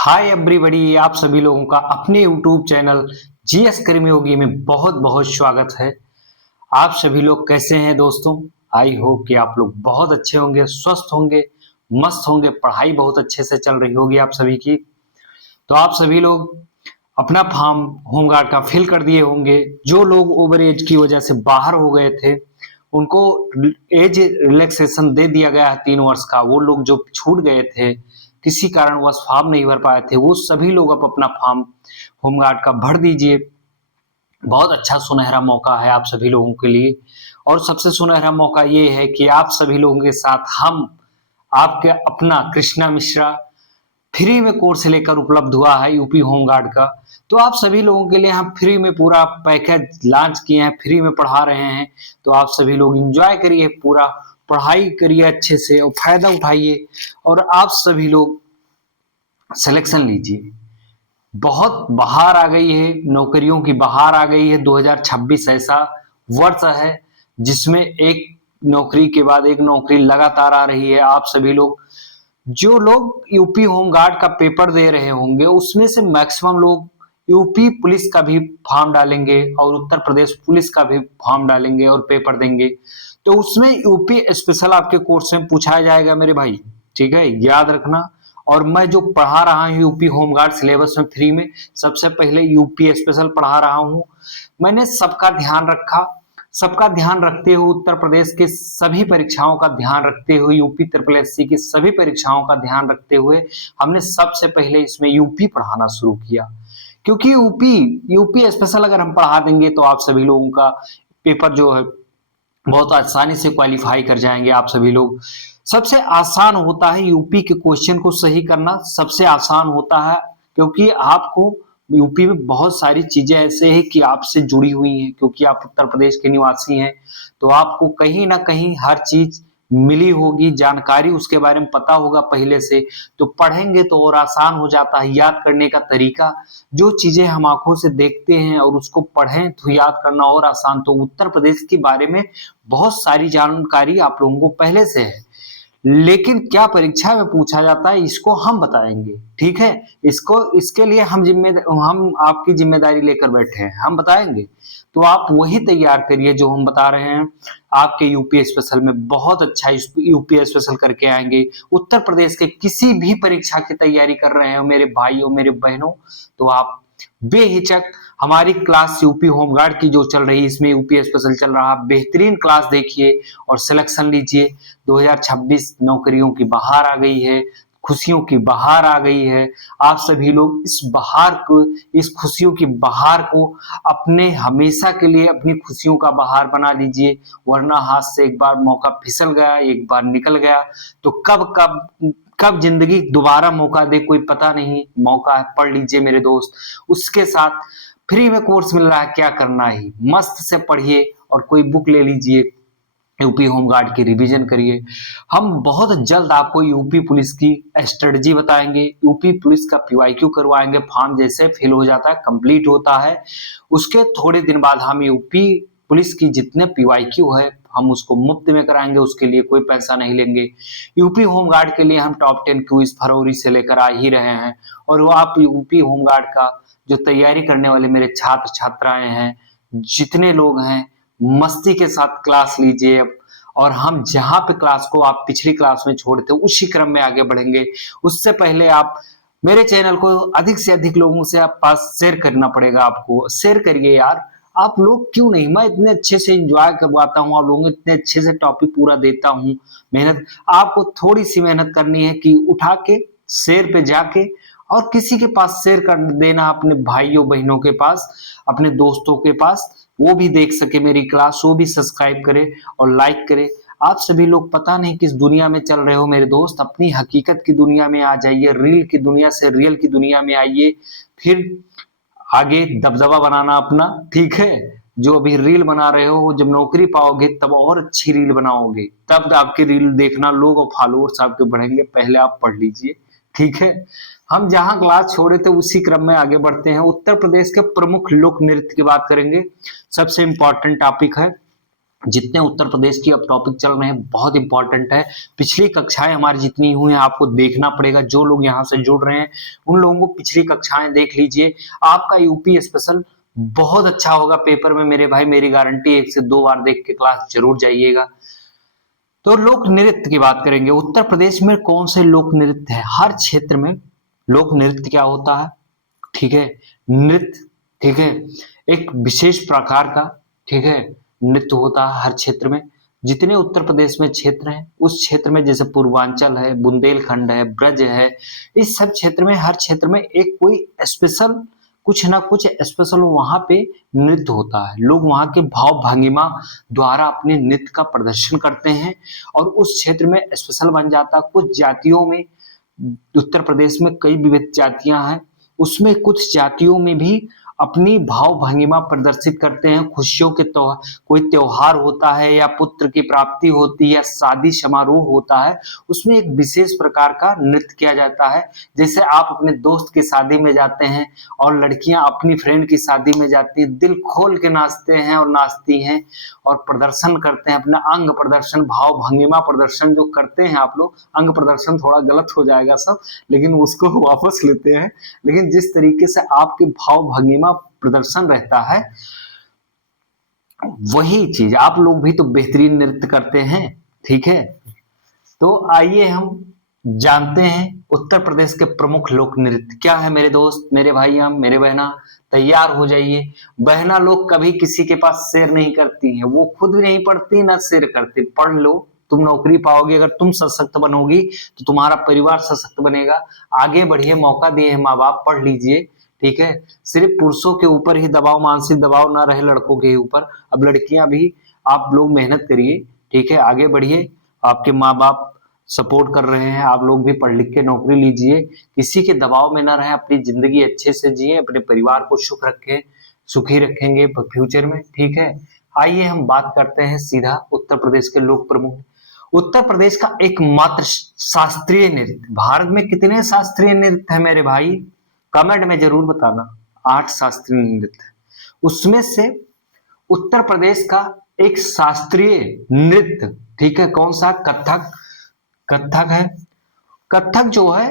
Hi everybody, आप सभी लोगों का अपने यूट्यूब चैनल जीएस कर्मयोगी में बहुत बहुत स्वागत है। आप सभी लोग कैसे हैं दोस्तों? आई होप कि आप लोग बहुत अच्छे होंगे, स्वस्थ होंगे, मस्त होंगे। पढ़ाई बहुत अच्छे से चल रही होगी आप सभी की। तो आप सभी लोग अपना फॉर्म होमगार्ड का फिल कर दिए होंगे। जो लोग ओवर एज की वजह से बाहर हो गए थे उनको एज रिलैक्सेशन दे दिया गया है 3 वर्ष का। वो लोग जो छूट गए थे, किसी कारणवश फॉर्म नहीं भर पाए थे, वो सभी लोग अब अपना फॉर्म होमगार्ड का भर दीजिए। बहुत अच्छा सुनहरा मौका है आप सभी लोगों के लिए। और सबसे सुनहरा मौका ये है कि आप सभी लोगों के साथ हम आपके अपना कृष्णा मिश्रा फ्री में कोर्स लेकर उपलब्ध हुआ है यूपी होमगार्ड का। तो आप सभी लोगों के लिए हम फ्री में पूरा पैकेज लॉन्च किए हैं, फ्री में पढ़ा रहे हैं। तो आप सभी लोग एंजॉय करिए, पूरा पढ़ाई करिए अच्छे से और फायदा उठाइए। और आप सभी लोग सिलेक्शन लीजिए। बहुत बहार आ गई है, नौकरियों की बहार आ गई है। 2026 ऐसा वर्ष है जिसमें एक नौकरी के बाद एक नौकरी लगातार आ रही है। आप सभी लोग जो लोग यूपी होमगार्ड का पेपर दे रहे होंगे उसमें से मैक्सिमम लोग यूपी पुलिस का भी फॉर्म डालेंगे और उत्तर प्रदेश पुलिस का भी फॉर्म डालेंगे और पेपर देंगे। तो उसमें यूपी स्पेशल आपके कोर्स में पूछा जाएगा मेरे भाई, ठीक है, याद रखना। और मैं जो पढ़ा रहा हूँ यूपी होमगार्ड सिलेबस में फ्री में, सबसे पहले यूपी स्पेशल पढ़ा रहा हूँ। मैंने सबका ध्यान रखा, सबका ध्यान रखते हुए उत्तर प्रदेश के सभी परीक्षाओं का ध्यान रखते हुए, यूपी ट्रिपल एससी की सभी परीक्षाओं का ध्यान रखते हुए हमने सबसे पहले इसमें यूपी पढ़ाना शुरू किया। क्योंकि यूपी यूपी स्पेशल अगर हम पढ़ा देंगे तो आप सभी लोगों का पेपर जो है बहुत आसानी से क्वालिफाई कर जाएंगे आप सभी लोग। सबसे आसान होता है यूपी के क्वेश्चन को सही करना, सबसे आसान होता है। क्योंकि आपको यूपी में बहुत सारी चीजें ऐसे हैं कि आपसे जुड़ी हुई हैं, क्योंकि आप उत्तर प्रदेश के निवासी हैं। तो आपको कहीं ना कहीं हर चीज मिली होगी, जानकारी उसके बारे में पता होगा पहले से। तो पढ़ेंगे तो और आसान हो जाता है याद करने का तरीका। जो चीजें हम आंखों से देखते हैं और उसको पढ़ें तो याद करना और आसान। तो उत्तर प्रदेश के बारे में बहुत सारी जानकारी आप लोगों को पहले से है, लेकिन क्या परीक्षा में पूछा जाता है इसको हम बताएंगे, ठीक है। इसको इसके लिए हम आपकी जिम्मेदारी लेकर बैठे हैं, हम बताएंगे। तो आप वही तैयार करिए जो हम बता रहे हैं। आपके यूपी स्पेशल में बहुत अच्छा यूपी स्पेशल करके आएंगे। उत्तर प्रदेश के किसी भी परीक्षा की तैयारी कर रहे हो मेरे भाइयों मेरे बहनों, तो आप बेहिचक हमारी क्लास यूपी होमगार्ड की जो चल रही है, इसमें यूपी स्पेशल चल रहा, बेहतरीन क्लास देखिए और सिलेक्शन लीजिए। 2026 नौकरियों की बहार आ गई है, खुशियों की बहार आ गई है। आप सभी लोग इस बहार को, इस खुशियों की बहार को अपने हमेशा के लिए अपनी खुशियों का बहार बना लीजिए। वरना हाथ से एक बार मौका फिसल गया, एक बार निकल गया तो कब कब कब जिंदगी दोबारा मौका दे कोई पता नहीं। मौका है, पढ़ लीजिए मेरे दोस्त। उसके साथ फ्री में कोर्स मिल रहा है, क्या करना है, मस्त से पढ़िए और कोई बुक ले लीजिए, यूपी होमगार्ड की रिवीजन करिए। हम बहुत जल्द आपको यूपी पुलिस की स्ट्रेटजी बताएंगे, यूपी पुलिस का पीवाईक्यू करवाएंगे। फॉर्म जैसे फिल हो जाता है, कंप्लीट होता है, उसके थोड़े दिन बाद हम यूपी पुलिस की जितने पीवाईक्यू है हम उसको मुफ्त में कराएंगे, उसके लिए कोई पैसा नहीं लेंगे। यूपी होमगार्ड के लिए हम टॉप 10 क्विज फरवरी से लेकर आ ही रहे हैं। और वो आप यूपी होमगार्ड का जो तैयारी करने वाले मेरे छात्र छात्राएं हैं, जितने लोग हैं, मस्ती के साथ क्लास लीजिए। और हम जहां पे क्लास को आप पिछली क्लास में छोड़े थे उसी क्रम में आगे बढ़ेंगे। उससे पहले आप मेरे चैनल को अधिक से अधिक लोगों से आप पास शेयर करना पड़ेगा। आपको शेयर करिए यार, आप लोग क्यों नहीं। मैं इतने अच्छे से एंजॉय करवाता हूँ, आप लोगों को इतने अच्छे से टॉपिक पूरा देता हूँ। मेहनत आपको थोड़ी सी मेहनत करनी है कि उठा के शेयर पे जाके और किसी के पास शेयर कर देना, अपने भाइयों बहनों के पास, अपने दोस्तों के पास, वो भी देख सके मेरी क्लास, वो भी सब्सक्राइब करे और लाइक करे। आप सभी लोग पता नहीं किस दुनिया में चल रहे हो मेरे दोस्त, अपनी हकीकत की दुनिया में आ जाइए, रील की दुनिया से रियल की दुनिया में आइए। फिर आगे दबदबा बनाना अपना, ठीक है। जो अभी रील बना रहे हो, जब नौकरी पाओगे तब और अच्छी रील बनाओगे, तब आपकी रील देखना लोग और फॉलोअर्स आपके बढ़ेंगे। पहले आप पढ़ लीजिए, ठीक है। हम जहां क्लास छोड़े थे उसी क्रम में आगे बढ़ते हैं। उत्तर प्रदेश के प्रमुख लोक नृत्य की बात करेंगे, सबसे इंपॉर्टेंट टॉपिक है। जितने उत्तर प्रदेश की अब टॉपिक चल रहे हैं बहुत इंपॉर्टेंट है। पिछली कक्षाएं हमारी जितनी हुई हैं आपको देखना पड़ेगा। जो लोग यहाँ से जुड़ रहे हैं उन लोगों को पिछली कक्षाएं देख लीजिए। आपका यूपी स्पेशल बहुत अच्छा होगा पेपर में मेरे भाई, मेरी गारंटी। 1 से 2 बार देख के क्लास जरूर जाइएगा। तो लोक नृत्य की बात करेंगे। उत्तर प्रदेश में कौन से लोक नृत्य है? हर क्षेत्र में लोक नृत्य क्या होता है, ठीक है, नृत्य, ठीक है, एक विशेष प्रकार का, ठीक है, नृत्य होता है हर क्षेत्र में। जितने उत्तर प्रदेश में क्षेत्र हैं उस क्षेत्र में, जैसे पूर्वांचल है, बुंदेलखंड है, ब्रज है, इस सब क्षेत्र में, हर क्षेत्र में एक कोई स्पेशल, कुछ ना कुछ स्पेशल वहां पे नृत्य होता है। लोग वहां के भाव भंगिमा द्वारा अपने नृत्य का प्रदर्शन करते हैं और उस क्षेत्र में स्पेशल बन जाता है। कुछ जातियों में, उत्तर प्रदेश में कई विविध जातियां हैं, उसमें कुछ जातियों में भी अपनी भाव भंगिमा प्रदर्शित करते हैं। खुशियों के कोई त्योहार होता है या पुत्र की प्राप्ति होती है या शादी समारोह होता है, उसमें एक विशेष प्रकार का नृत्य किया जाता है। जैसे आप अपने दोस्त की शादी में जाते हैं और लड़कियां अपनी फ्रेंड की शादी में जाती हैं, दिल खोल के नाचते हैं और नाचती हैं और प्रदर्शन करते हैं अपना अंग प्रदर्शन, भाव भंगिमा प्रदर्शन जो करते हैं आप लोग। अंग प्रदर्शन थोड़ा गलत हो जाएगा सब, लेकिन उसको वापस लेते हैं। लेकिन जिस तरीके से आपके भाव भंगिमा प्रदर्शन रहता है, वही चीज आप लोग भी तो बेहतरीन नृत्य करते हैं, ठीक है। तो आइए हम जानते हैं उत्तर प्रदेश के प्रमुख लोक नृत्य क्या है। मेरे दोस्त, मेरे भाइयां, मेरे बहना, तैयार हो जाइए। बहना लोग कभी किसी के पास शेयर नहीं करती हैं, वो खुद भी नहीं पढ़ती ना शेयर करती। पढ़ लो, तुम नौकरी पाओगे। अगर तुम सशक्त बनोगी तो तुम्हारा परिवार सशक्त बनेगा। आगे बढ़िए, मौका दिए हैं माँ बाप, पढ़ लीजिए, ठीक है। सिर्फ पुरुषों के ऊपर ही दबाव, मानसिक दबाव ना रहे लड़कों के ऊपर। अब लड़कियां भी, आप लोग मेहनत करिए, ठीक है, आगे बढ़िए। आपके माँ बाप सपोर्ट कर रहे हैं, आप लोग भी पढ़ लिख के नौकरी लीजिए। किसी के दबाव में ना रहे, अपनी जिंदगी अच्छे से जिए, अपने परिवार को सुख रखें, सुखी रखेंगे फ्यूचर में, ठीक है। आइए हम बात करते हैं सीधा उत्तर प्रदेश के लोक प्रमुख। उत्तर प्रदेश का एकमात्र शास्त्रीय नृत्य। भारत में कितने शास्त्रीय नृत्य है मेरे भाई? कमेंट में जरूर बताना। 8 शास्त्रीय नृत्य, उसमें से उत्तर प्रदेश का एक शास्त्रीय नृत्य, ठीक है, कौन सा? कथक। कथक है। कथक जो है,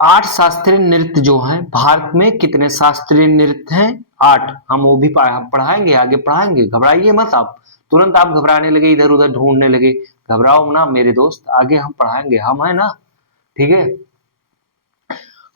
8 शास्त्रीय नृत्य जो है। भारत में कितने शास्त्रीय नृत्य हैं? 8। हम वो भी पढ़ाएंगे, आगे पढ़ाएंगे, घबराइए मत आप। तुरंत आप घबराने लगे, इधर उधर ढूंढने लगे, घबराओ ना मेरे दोस्त, आगे हम पढ़ाएंगे, हम है ना, ठीक है।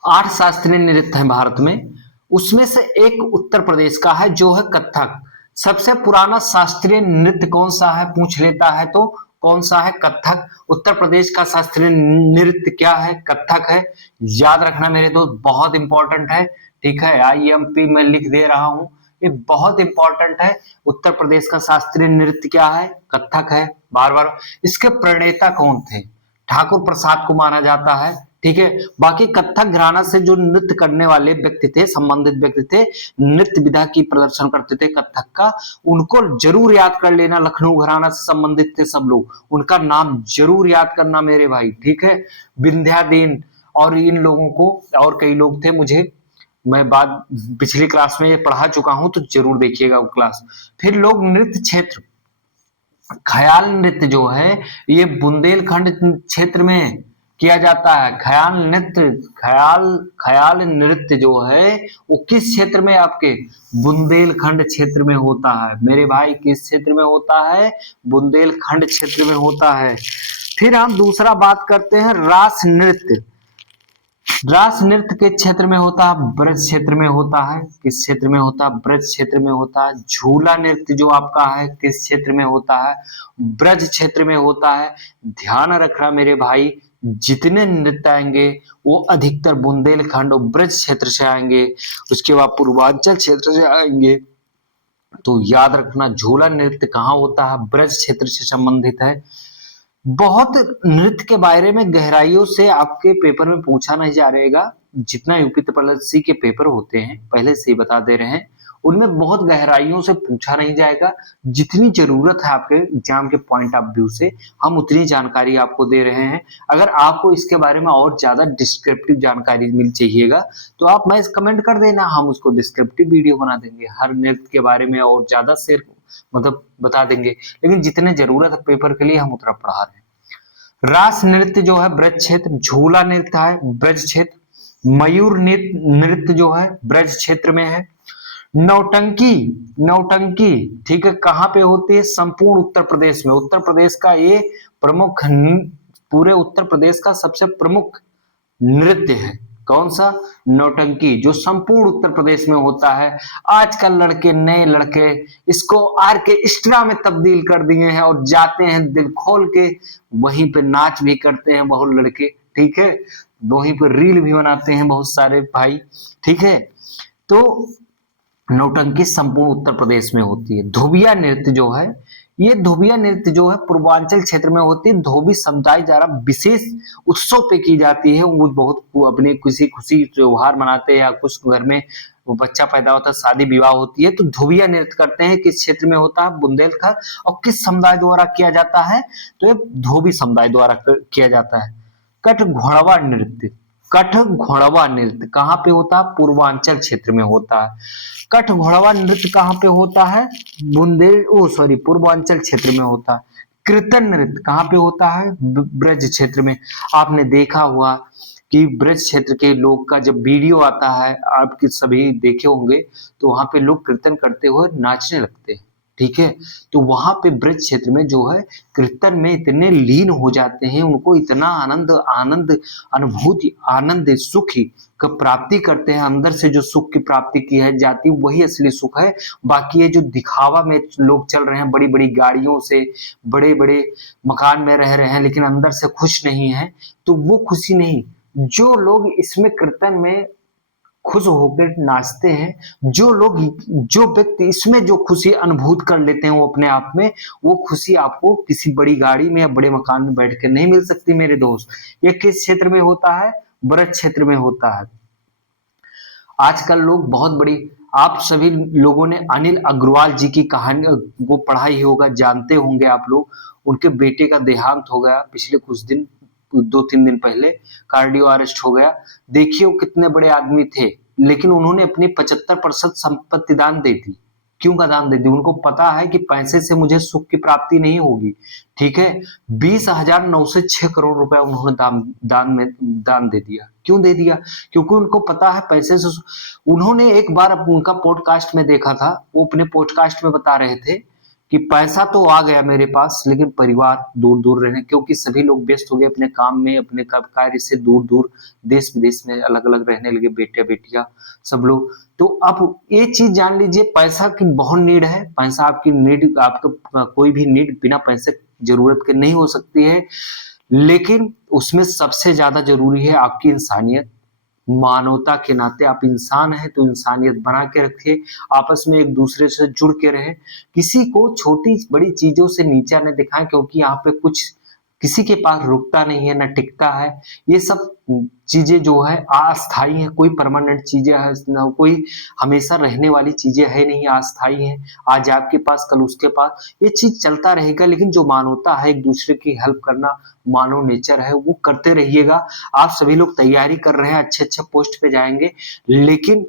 8 शास्त्रीय नृत्य हैं भारत में, उसमें से एक उत्तर प्रदेश का है जो है कथक। सबसे पुराना शास्त्रीय नृत्य कौन सा है पूछ लेता है तो कौन सा है? कथक। उत्तर प्रदेश का शास्त्रीय नृत्य क्या है? कथक है। याद रखना मेरे दोस्त, बहुत इंपॉर्टेंट है, ठीक है। IMP में लिख दे रहा हूं, ये बहुत इंपॉर्टेंट है। उत्तर प्रदेश का शास्त्रीय नृत्य क्या है? कथक है। बार बार, इसके प्रणेता कौन थे? ठाकुर प्रसाद को माना जाता है, ठीक है। बाकी कथक घराना से जो नृत्य करने वाले व्यक्ति थे, संबंधित व्यक्ति थे, नृत्य विधा की प्रदर्शन करते थे कथक का, उनको जरूर याद कर लेना। लखनऊ घराना से संबंधित थे सब लोग, उनका नाम जरूर याद करना मेरे भाई, ठीक है। विंध्यादीन और इन लोगों को, और कई लोग थे, मुझे मैं बात पिछली क्लास में ये पढ़ा चुका हूं, तो जरूर देखिएगा वो क्लास। फिर लोग नृत्य क्षेत्र, ख्याल नृत्य जो है ये बुंदेलखंड क्षेत्र में किया जाता है। ख्याल नृत्य, ख्याल नृत्य जो है वो किस क्षेत्र में? आपके बुंदेलखंड क्षेत्र में होता है मेरे भाई। किस क्षेत्र में होता है? बुंदेलखंड क्षेत्र में होता है। फिर हम दूसरा बात करते हैं रास नृत्य। रास नृत्य किस क्षेत्र में होता है? ब्रज क्षेत्र में होता है। किस क्षेत्र में होता है? ब्रज क्षेत्र में होता है। झूला नृत्य जो आपका है किस क्षेत्र में होता है? ब्रज क्षेत्र में होता है। ध्यान रखना मेरे भाई, जितने नृत्य आएंगे वो अधिकतर बुंदेलखंड और ब्रज क्षेत्र से आएंगे, उसके बाद पूर्वांचल क्षेत्र से आएंगे। तो याद रखना, झूला नृत्य कहाँ होता है? ब्रज क्षेत्र से संबंधित है। बहुत नृत्य के बारे में गहराइयों से आपके पेपर में पूछा नहीं जा रहेगा। जितना यूपी TSS के पेपर होते हैं, पहले से ही बता दे रहे हैं, उनमें बहुत गहराइयों से पूछा नहीं जाएगा। जितनी जरूरत है आपके एग्जाम के पॉइंट ऑफ व्यू से, हम उतनी जानकारी आपको दे रहे हैं। अगर आपको इसके बारे में और ज्यादा डिस्क्रिप्टिव जानकारी मिल चाहिएगा तो आप मैं कमेंट कर देना, हम उसको डिस्क्रिप्टिव वीडियो बना देंगे। हर नृत्य के बारे में और ज्यादा शेयर मतलब बता देंगे, लेकिन जितने जरूरत है पेपर के लिए हम उतना पढ़ा रहे हैं। रास नृत्य जो है ब्रज क्षेत्र, झूला नृत्य है ब्रज क्षेत्र, मयूर नृत्य जो है ब्रज क्षेत्र में है। नौटंकी, नौटंकी ठीक है कहाँ पे होती है? संपूर्ण उत्तर प्रदेश में। उत्तर प्रदेश का ये प्रमुख पूरे उत्तर प्रदेश का सबसे प्रमुख नृत्य है। कौन सा? नौटंकी, जो संपूर्ण उत्तर प्रदेश में होता है। आजकल लड़के, नए लड़के इसको आर्केस्ट्रा में तब्दील कर दिए हैं और जाते हैं दिल खोल के, वहीं पे नाच भी करते हैं बहुत लड़के, ठीक है, वहीं पर रील भी बनाते हैं बहुत सारे भाई, ठीक है। तो नौटंकी संपूर्ण उत्तर प्रदेश में होती है। धोबिया नृत्य जो है, ये धोबिया नृत्य जो है पूर्वांचल क्षेत्र में होती है। धोबी समुदाय द्वारा विशेष उत्सव पे की जाती है। वो बहुत अपने किसी खुशी त्योहार मनाते हैं या कुछ घर में वो बच्चा पैदा होता है, शादी विवाह होती है, तो धोबिया नृत्य करते हैं। किस क्षेत्र में होता है? बुंदेलखंड। और किस समुदाय द्वारा किया जाता है? तो ये धोबी समुदाय द्वारा किया जाता है। कठ घोड़वा नृत्य, कठ घोड़वा नृत्य कहाँ पे होता है? पूर्वांचल क्षेत्र में होता है। कठ घोड़वा नृत्य कहाँ पे होता है? पूर्वांचल क्षेत्र में होता है। कीर्तन नृत्य कहाँ पे होता है? ब्रज क्षेत्र में। आपने देखा हुआ कि ब्रज क्षेत्र के लोग का जब वीडियो आता है, आपके सभी देखे होंगे, तो वहां पे लोग कीर्तन करते हुए नाचने लगते हैं, ठीक है। तो वहां पे ब्रज क्षेत्र में जो है कीर्तन में इतने लीन हो जाते हैं, उनको इतना आनंद आनंद अनुभूति, आनंद सुख का प्राप्ति करते हैं। अंदर से जो सुख की प्राप्ति की है जाती, वही असली सुख है। बाकी ये जो दिखावा में लोग चल रहे हैं, बड़ी बड़ी गाड़ियों से, बड़े बड़े मकान में रह रहे हैं, लेकिन अंदर से खुश नहीं है, तो वो खुशी नहीं। जो लोग इसमें कीर्तन में खुश होकर नाचते हैं, जो लोग, जो व्यक्ति इसमें जो खुशी अनुभूत कर लेते हैं वो अपने आप में, वो खुशी आपको किसी बड़ी गाड़ी में या बड़े मकान में बैठ के नहीं मिल सकती मेरे दोस्त। ये किस क्षेत्र में होता है? ब्रज क्षेत्र में होता है। आजकल लोग बहुत बड़ी, आप सभी लोगों ने अनिल अग्रवाल जी की कहानी वो पढ़ा ही होगा, जानते होंगे आप लोग। उनके बेटे का देहांत हो गया पिछले कुछ दिन, 2-3 दिन पहले कार्डियो अरेस्ट हो गया। देखिए वो कितने बड़े आदमी थे, लेकिन उन्होंने अपनी 75% संपत्ति दान दे दी। क्यों का दान दे दी? उनको पता है कि पैसे से मुझे सुख की प्राप्ति नहीं होगी, ठीक है। 20,906 करोड़ रुपए उन्होंने दान दे दिया। क्यों दे दिया? क्योंकि उनको पता है पैसे से। उन्होंने एक बार उनका पॉडकास्ट में देखा था, वो अपने पॉडकास्ट में बता रहे थे कि पैसा तो आ गया मेरे पास, लेकिन परिवार दूर दूर रहे, क्योंकि सभी लोग व्यस्त हो गए अपने काम में, अपने कार्य से दूर दूर, देश विदेश में अलग अलग रहने लगे, बेटे बेटियां सब लोग। तो अब ये चीज जान लीजिए, पैसा की बहुत नीड है। पैसा आपकी नीड, आपका कोई भी नीड बिना पैसे जरूरत के नहीं हो सकती है, लेकिन उसमें सबसे ज्यादा जरूरी है आपकी इंसानियत। मानवता के नाते आप इंसान हैं, तो इंसानियत बना के रखिए, आपस में एक दूसरे से जुड़ के रहे, किसी को छोटी बड़ी चीजों से नीचा न दिखाएं, क्योंकि यहाँ पे कुछ किसी के पास रुकता नहीं है, न टिकता है। ये सब चीजें जो है अस्थाई है, कोई परमानेंट चीजें है न, कोई हमेशा रहने वाली चीजें है नहीं, अस्थाई है। आज आपके पास, कल उसके पास, ये चीज चलता रहेगा। लेकिन जो मानवता है, एक दूसरे की हेल्प करना, मानव नेचर है, वो करते रहिएगा। आप सभी लोग तैयारी कर रहे हैं, अच्छे अच्छे पोस्ट पे जाएंगे, लेकिन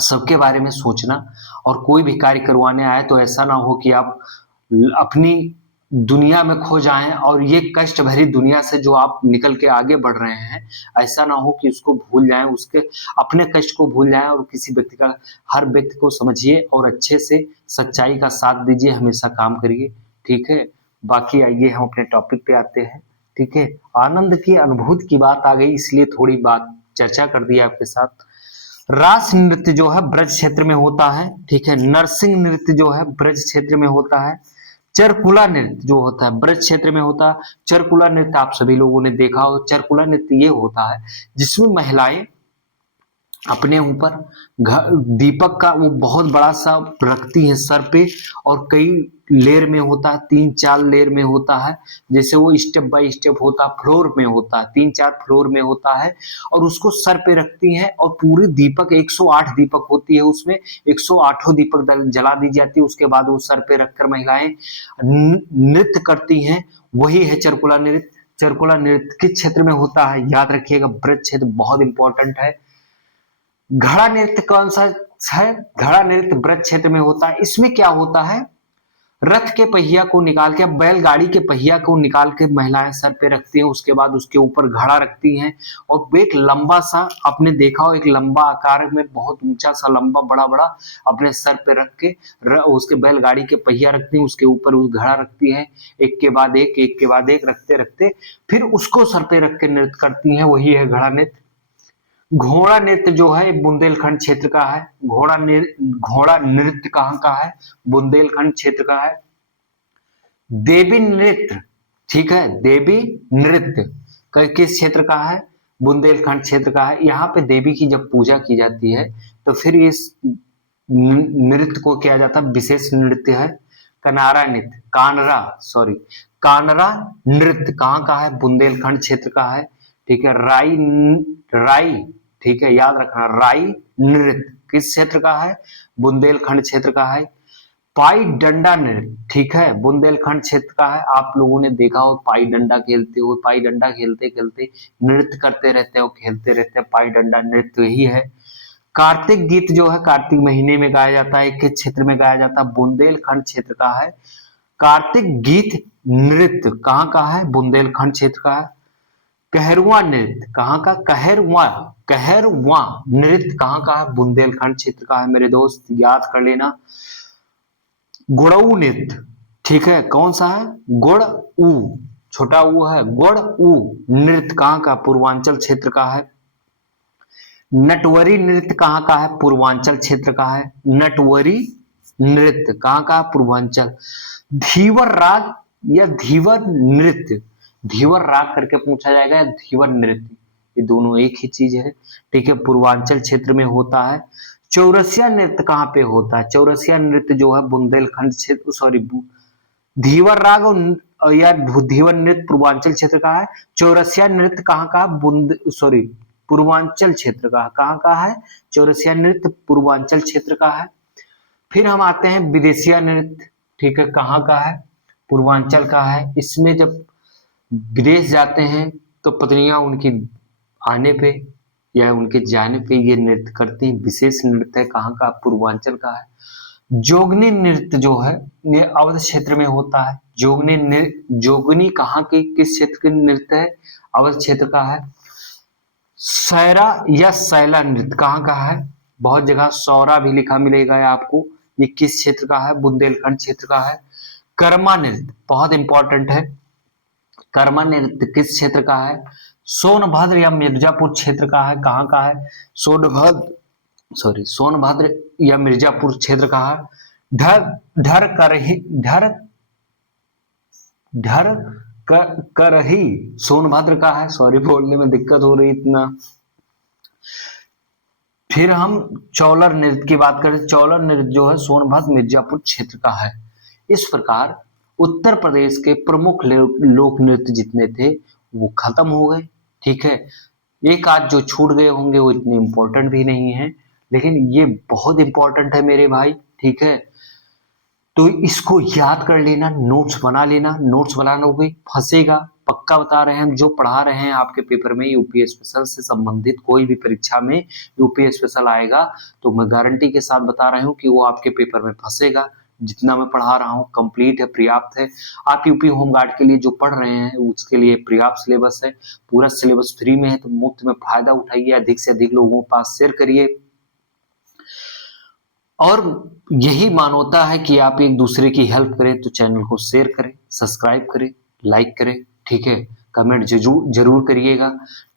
सबके बारे में सोचना। और कोई भी कार्य करवाने आए तो ऐसा ना हो कि आप अपनी दुनिया में खो जाएं, और ये कष्ट भरी दुनिया से जो आप निकल के आगे बढ़ रहे हैं, ऐसा ना हो कि उसको भूल जाएं, उसके अपने कष्ट को भूल जाएं, और किसी व्यक्ति का, हर व्यक्ति को समझिए और अच्छे से सच्चाई का साथ दीजिए, हमेशा काम करिए, ठीक है। बाकी आइए हम अपने टॉपिक पे आते हैं, ठीक है। आनंद की अनुभूति की बात आ गई, इसलिए थोड़ी बात चर्चा कर दी आपके साथ। रास नृत्य जो है ब्रज क्षेत्र में होता है, ठीक है। नरसिंह नृत्य जो है ब्रज क्षेत्र में होता है। चरकुला नृत्य जो होता है ब्रज क्षेत्र में होता है। चरकुला नृत्य आप सभी लोगों ने देखा हो। चरकुला नृत्य ये होता है जिसमें महिलाएं अपने ऊपर दीपक का वो बहुत बड़ा सा रखती है सर पे, और कई लेयर में होता है, 3-4 लेयर में होता है। जैसे वो स्टेप बाय स्टेप होता है, फ्लोर में होता है, 3-4 फ्लोर में होता है, और उसको सर पे रखती हैं। और पूरी दीपक 108 दीपक होती है, उसमें 108 दीपक जला दी जाती है। उसके बाद वो सर पे रखकर महिलाएं नृत्य करती हैं, वही है चरकुला नृत्य। चरकुला नृत्य किस क्षेत्र में होता है? याद रखिएगा, ब्रज क्षेत्र बहुत इंपॉर्टेंट है। घड़ा नृत्य कौन सा है? घड़ा नृत्य ब्रज क्षेत्र में होता है। इसमें क्या होता है? रथ के पहिया को निकाल के, बैलगाड़ी के पहिया को निकाल के महिलाएं सर पे रखती हैं, उसके बाद उसके ऊपर घड़ा रखती हैं और वो एक लंबा सा, आपने देखा हो एक लंबा आकार में बहुत ऊंचा सा लंबा बड़ा बड़ा अपने सर पे रख के उसके बैलगाड़ी के पहिया रखती हैं, उसके ऊपर उस घड़ा रखती हैं, एक के बाद एक रखते रखते फिर उसको सर पे रख के नृत्य करती हैं, वही है घड़ा नृत्य। घोड़ा नृत्य जो है बुंदेलखंड क्षेत्र का है। घोड़ा नृत्य कहाँ का है? बुंदेलखंड क्षेत्र का है। देवी नृत्य, ठीक है, देवी नृत्य किस क्षेत्र का है? बुंदेलखंड क्षेत्र का है। यहाँ पे देवी की जब पूजा की जाती है तो फिर इस नृत्य को किया जाता है, विशेष नृत्य है कनारा नृत्य, कानरा नृत्य कहाँ का है? बुंदेलखंड क्षेत्र का है। ठीक है, राई, ठीक है, याद रखना, राई नृत्य किस क्षेत्र का है? बुंदेलखंड क्षेत्र का है। पाई डंडा नृत्य, ठीक है, बुंदेलखंड क्षेत्र का है। आप लोगों ने देखा हो पाई डंडा खेलते हो, पाई डंडा खेलते खेलते नृत्य करते रहते हो, खेलते रहते हैं, पाई डंडा नृत्य ही है। कार्तिक गीत जो है कार्तिक महीने में गाया जाता है, किस क्षेत्र में गाया जाता है? बुंदेलखंड क्षेत्र का है। कार्तिक गीत नृत्य कहाँ का है? बुंदेलखंड क्षेत्र का है। कहरवा नृत्य कहाँ का? कहरवा नृत्य कहाँ का है? बुंदेलखंड क्षेत्र का है मेरे दोस्त, याद कर लेना। गुड़ऊ नृत्य, ठीक है, कौन सा है? गुड़ऊ, छोटा ऊ है, गुड़ऊ नृत्य कहाँ का? पूर्वांचल क्षेत्र का है। नटवरी नृत्य कहाँ का है? पूर्वांचल क्षेत्र का है। नटवरी नृत्य कहाँ का? पूर्वांचल। धीवर राग या धीवर नृत्य, धीवर राग करके पूछा जाएगा या धीवर नृत्य, ये दोनों एक ही चीज है, ठीक है, पूर्वांचल क्षेत्र में होता है। चौरसिया नृत्य कहाँ पे होता है? चौरसिया नृत्य जो है बुंदेलखंड क्षेत्र, सॉरी, धीवर राग और या धीवर नृत्य पूर्वांचल क्षेत्र का है। चौरसिया नृत्य कहाँ का? पूर्वांचल क्षेत्र का। कहाँ का है? चौरसिया नृत्य पूर्वांचल क्षेत्र का है। फिर हम आते हैं विदेशिया नृत्य, ठीक है, कहाँ का है? पूर्वांचल का है। इसमें जब विदेश जाते हैं तो पत्नियां उनकी आने पे या उनके जाने पे ये नृत्य करती हैं, विशेष नृत्य है, कहाँ का? पूर्वांचल का है। जोगनी नृत्य जो है ये अवध क्षेत्र में होता है। जोगनी कहाँ के, किस क्षेत्र के नृत्य है? अवध क्षेत्र का है। सैरा या सैला नृत्य कहाँ का है? बहुत जगह सौरा भी लिखा मिलेगा आपको, ये किस क्षेत्र का है? बुंदेलखंड क्षेत्र का है। कर्मा नृत्य बहुत इंपॉर्टेंट है, कर्मा नृत्य किस क्षेत्र का है? सोनभद्र या मिर्जापुर क्षेत्र का है। कहाँ का है? सोनभद्र या मिर्जापुर क्षेत्र का है। ढर करही सोनभद्र का है। सॉरी, बोलने में दिक्कत हो रही इतना। फिर हम चौलर नृत्य की बात करें, चौलर नृत्य जो है सोनभद्र मिर्जापुर क्षेत्र का है। इस प्रकार उत्तर प्रदेश के प्रमुख लोक नृत्य जितने थे वो खत्म हो गए, ठीक है। एक आध जो छूट गए होंगे वो इतने इंपॉर्टेंट भी नहीं है, लेकिन ये बहुत इंपॉर्टेंट है मेरे भाई, ठीक है। तो इसको याद कर लेना, नोट्स बना लेना, नोट्स बनाओगे फंसेगा, पक्का बता रहे हैं हम, जो पढ़ा रहे हैं आपके पेपर में यूपी स्पेशल से संबंधित कोई भी परीक्षा में यूपी स्पेशल आएगा तो मैं गारंटी के साथ बता रहा हूं कि वो आपके पेपर में फंसेगा। जितना मैं पढ़ा रहा हूँ कंप्लीट है, पर्याप्त है। आप यूपी होमगार्ड के लिए जो पढ़ रहे हैं उसके लिए पर्याप्त सिलेबस है, पूरा सिलेबस फ्री में है, तो मुफ्त में फायदा उठाइए, अधिक से अधिक लोगों के पास शेयर करिए। और यही मानवता है कि आप एक दूसरे की हेल्प करें, तो चैनल को शेयर करें, सब्सक्राइब करें, लाइक करें, ठीक है, कमेंट जरूर करिएगा,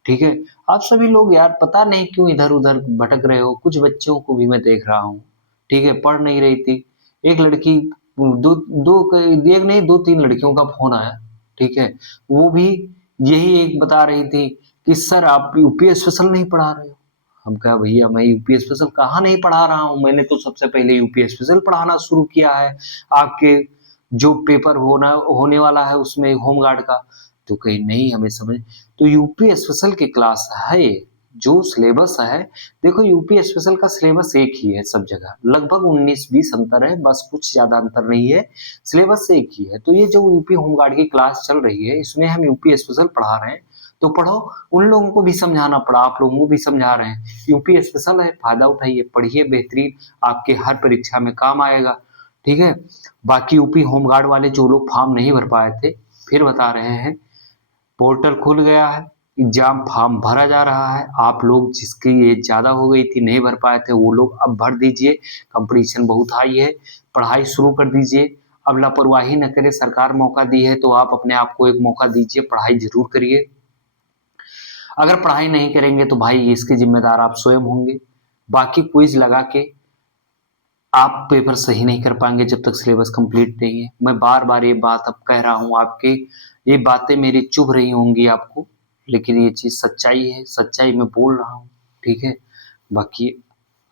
ठीक है। आप सभी लोग यार पता नहीं क्यों इधर उधर भटक रहे हो, कुछ बच्चों को भी मैं देख रहा हूँ, ठीक है, पढ़ नहीं रही थी, एक लड़की एक नहीं 2-3 लड़कियों का फोन आया, ठीक है, वो भी यही एक बता रही थी कि सर आप यूपी स्पेशल नहीं पढ़ा रहे हो। हम कहा भैया मैं यूपी स्पेशल कहाँ नहीं पढ़ा रहा हूँ, मैंने तो सबसे पहले यूपी स्पेशल पढ़ाना शुरू किया है, आपके जो पेपर होने वाला है उसमें होमगार्ड का। तो कहीं नहीं हमें समझ, तो यूपी स्पेशल की क्लास है, जो सिलेबस है, देखो यूपी स्पेशल का सिलेबस एक ही है सब जगह, लगभग 19-20 अंतर है, बस कुछ ज्यादा अंतर नहीं है, सिलेबस एक ही है। तो ये जो यूपी होमगार्ड की क्लास चल रही है इसमें हम यूपी स्पेशल पढ़ा रहे हैं, तो पढ़ो, उन लोगों को भी समझाना पड़ा, आप लोगों को भी समझा रहे हैं, यूपी स्पेशल है, फायदा उठाइए, पढ़िए, बेहतरीन, आपके हर परीक्षा में काम आएगा, ठीक है। बाकी यूपी होमगार्ड वाले जो लोग फॉर्म नहीं भर पाए थे, फिर बता रहे हैं, पोर्टल खुल गया है, एग्जाम फॉर्म भरा जा रहा है। आप लोग जिसकी एज ज़्यादा हो गई थी, नहीं भर पाए थे, वो लोग अब भर दीजिए। कंपटीशन बहुत हाई है, पढ़ाई शुरू कर दीजिए। अब लापरवाही न करें, सरकार मौका दी है तो आप अपने आप को एक मौका दीजिए, पढ़ाई ज़रूर करिए। अगर पढ़ाई नहीं करेंगे तो भाई इसके ज़िम्मेदार आप स्वयं होंगे। बाकी क्विज़ लगा के आप पेपर सही नहीं कर पाएँगे जब तक सिलेबस कंप्लीट नहीं है। मैं बार-बार ये बात अब कह रहा हूँ, आपके ये बातें मेरी चुभ रही होंगी आपको, लेकिन ये चीज़ सच्चाई है, सच्चाई मैं बोल रहा हूँ, ठीक है? बाकी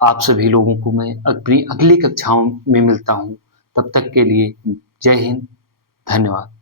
आप सभी लोगों को मैं अपनी अगली कक्षाओं में मिलता हूँ, तब तक के लिए जय हिंद, धन्यवाद।